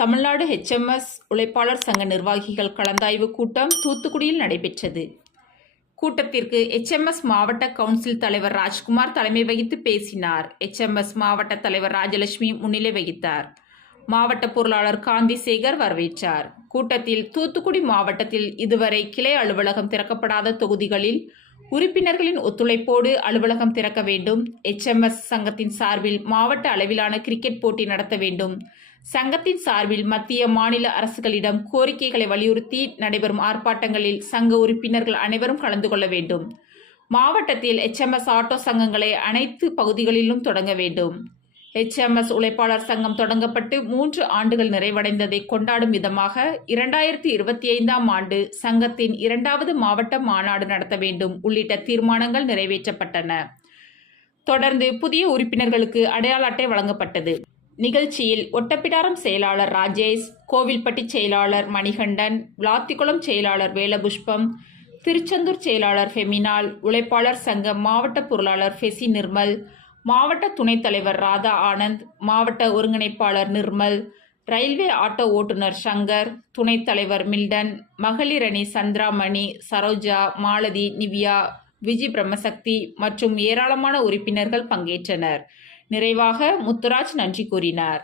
Tamil Nadu HMS உழைப்பாளர் சங்க நிர்வாகிகள் கலந்தாய்வு கூட்டம் தூத்துக்குடியில் நடைபெற்றது. கூட்டத்திற்கு HMS மாவட்ட கவுன்சில் தலைவர் ராஜ்குமார் தலைமை வகித்து பேசினார். HMS மாவட்ட தலைவர் ராஜலட்சுமி முன்னிலை வகித்தார். மாவட்ட பொருளாளர் காந்தி சேகர் வரவேற்றார். கூட்டத்தில் தூத்துக்குடி மாவட்டத்தில் இதுவரை கிளை அலுவலகம் திறக்கப்படாத தொகுதிகளில் உறுப்பினர்களின் ஒத்துழைப்போடு அலுவலகம் திறக்க வேண்டும். HMS சங்கத்தின் சார்பில் மாவட்ட அளவிலான கிரிக்கெட் போட்டி நடத்த வேண்டும். சங்கத்தின் சார்பில் மத்திய மாநில அரசுகளிடம் கோரிக்கைகளை வலியுறுத்தி நடைபெறும் ஆர்ப்பாட்டங்களில் சங்க உறுப்பினர்கள் அனைவரும் கலந்து கொள்ள வேண்டும். மாவட்டத்தில் HMS ஆட்டோ சங்கங்களை அனைத்து பகுதிகளிலும் தொடங்க வேண்டும். HMS உழைப்பாளர் சங்கம் தொடங்கப்பட்டு 3 ஆண்டுகள் நிறைவடைந்ததை கொண்டாடும் விதமாக 2025ஆம் ஆண்டு சங்கத்தின் 2வது மாவட்ட மாநாடு நடத்த வேண்டும் உள்ளிட்ட தீர்மானங்கள் நிறைவேற்றப்பட்டன. தொடர்ந்து புதிய உறுப்பினர்களுக்கு அடையாள அட்டை வழங்கப்பட்டது. நிகழ்ச்சியில் ஒட்டப்பிடாரம் செயலாளர் ராஜேஷ், கோவில்பட்டி செயலாளர் மணிகண்டன், விளாத்திக்குளம் செயலாளர் வேலபுஷ்பம், திருச்செந்தூர் செயலாளர் ஃபெமினால், உழைப்பாளர் சங்க மாவட்ட பொருளாளர் ஃபெசி நிர்மல், மாவட்ட துணைத் தலைவர் ராதா ஆனந்த், மாவட்ட ஒருங்கிணைப்பாளர் நிர்மல், ரயில்வே ஆட்டோ ஓட்டுநர் சங்கர், துணைத் தலைவர் மில்டன், மகளிர் அணி சந்திராமணி, சரோஜா, மாலதி, நிவ்யா, விஜி பிரம்மசக்தி மற்றும் ஏராளமான உறுப்பினர்கள் பங்கேற்றனர். நிறைவாக முத்துராஜ் நன்றி கூறினார்.